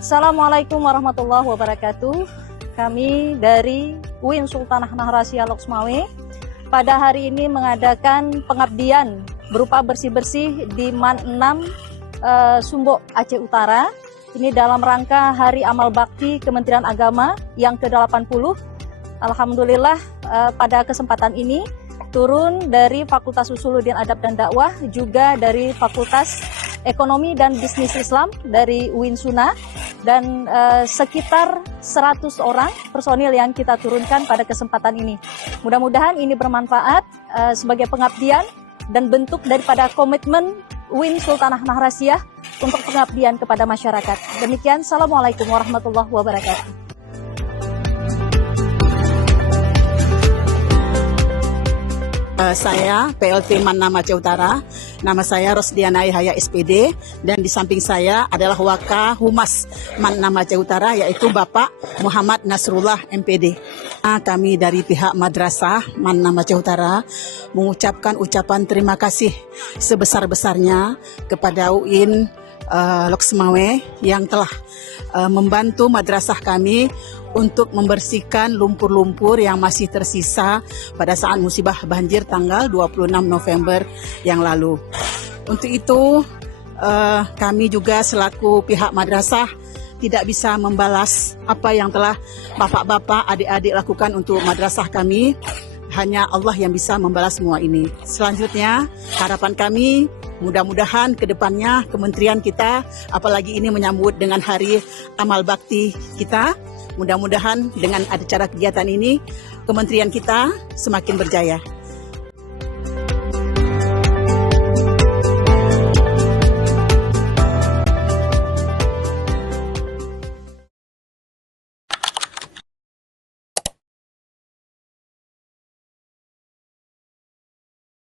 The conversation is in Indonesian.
Assalamualaikum warahmatullahi wabarakatuh. Kami dari UIN Sultanah Nahrasia Lok Sumawe pada hari ini mengadakan pengabdian berupa bersih-bersih di Man 6 Sumbok Aceh Utara. Ini dalam rangka Hari Amal Bakti Kementerian Agama yang ke-80. Alhamdulillah pada kesempatan ini turun dari Fakultas Usuluddin Adab dan Dakwah, juga dari Fakultas Ekonomi dan Bisnis Islam dari UIN Suna, dan sekitar 100 orang personil yang kita turunkan pada kesempatan ini. Mudah-mudahan ini bermanfaat sebagai pengabdian dan bentuk daripada komitmen UIN Sultanah Nahrasia untuk pengabdian kepada masyarakat. Demikian, Assalamualaikum warahmatullahi wabarakatuh. Saya PLT Man 6 Aceh Utara, nama saya Rosdiana Yahya SPD, dan di samping saya adalah Waka Humas Man 6 Aceh Utara, yaitu Bapak Muhammad Nasrullah MPD. Kami dari pihak Madrasah Man 6 Aceh Utara mengucapkan ucapan terima kasih sebesar-besarnya kepada UIN Lok Sumawe yang telah membantu madrasah kami untuk membersihkan lumpur-lumpur yang masih tersisa pada saat musibah banjir tanggal 26 November yang lalu. Untuk itu, kami juga selaku pihak madrasah tidak bisa membalas apa yang telah bapak-bapak, adik-adik lakukan untuk madrasah kami. Hanya Allah yang bisa membalas semua ini. Selanjutnya, harapan kami mudah-mudahan ke depannya kementerian kita, apalagi ini menyambut dengan Hari Amal Bakti kita, mudah-mudahan dengan acara kegiatan ini, kementerian kita semakin berjaya.